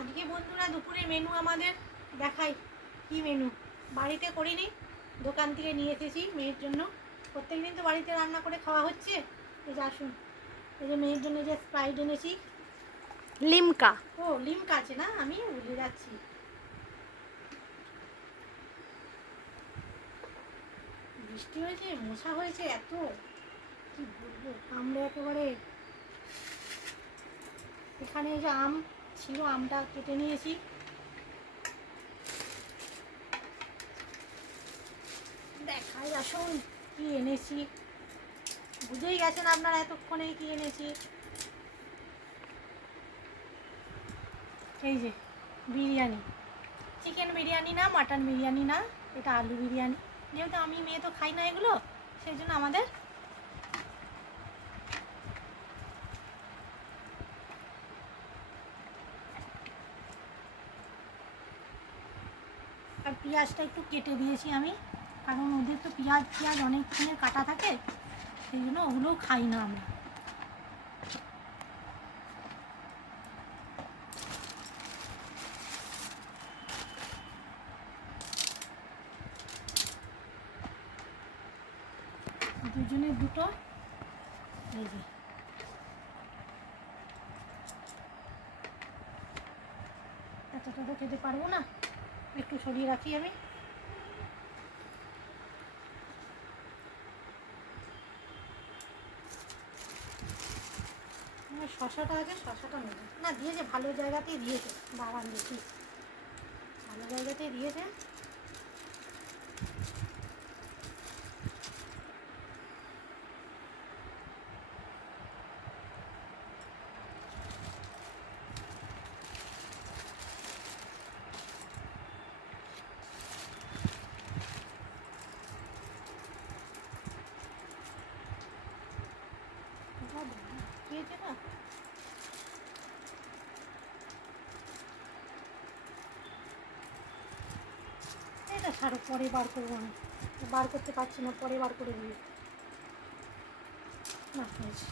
আজকে বন্ধুরা দুপুরে মেনু আমাদের দেখাই কি মেনু। বাড়িতে করিনি, দোকান থেকে নিয়ে এসেছি মেয়ের জন্য। প্রত্যেকদিন তো বাড়িতে রান্না করে খাওয়া হচ্ছে। এই যে আসুন, এই যে মেয়ের জন্য যে স্প্রাইট এনেছি, লিমকা। ও লিমকা আছে না, আমি ভুলে যাচ্ছি। বৃষ্টি হয়েছে, মশা হয়েছে এত, কি বলবো। আমরা একেবারে এখানে এই যে আম ছিল, আমটা কেটে নিয়েছি। দেখাই আসুন কি এনেছি, বুঝেই গেছেন আপনারা এতক্ষণে কি এনেছি। এই যে বিরিয়ানি, চিকেন বিরিয়ানি না, মাটন বিরিয়ানি না, এটা আলু বিরিয়ানি। যেহেতু আমি মেয়ে তো খাই না এগুলো, সেই জন্য আমাদের আর পেঁয়াজটা একটু কেটে দিয়েছি আমি, কারণ ওদের তো পেঁয়াজ অনেক দিনের কাটা থাকে, সেই জন্য ওগুলোও খাই না আমরা। দুজনের দুটো। এই যে এতটা তো খেতে পারবো না, একটু সরিয়ে রাখি আমি। শশাটা আছে, শশাটা নেবে না, দিয়েছে ভালো জায়গাতেই দিয়েছে, দাঁড়ান দেখি, ভালো জায়গাতেই দিয়েছে। দিয়েছে না, এটা ছাড়ো, পরে বার করবো আমি, বার করতে পারছি না, পরে বার করে দিই না। হয়েছে,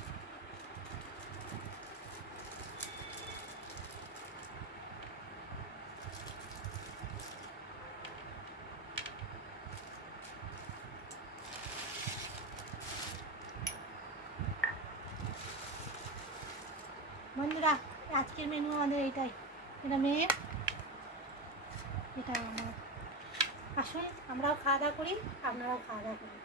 বন্ধুরা আজকের মেনু আমাদের এইটাই। এটা মেয়ের, এটা আমার। আসুন আমরাও খাওয়া দাওয়া করি, আপনারাও খাওয়া দাওয়া করুন।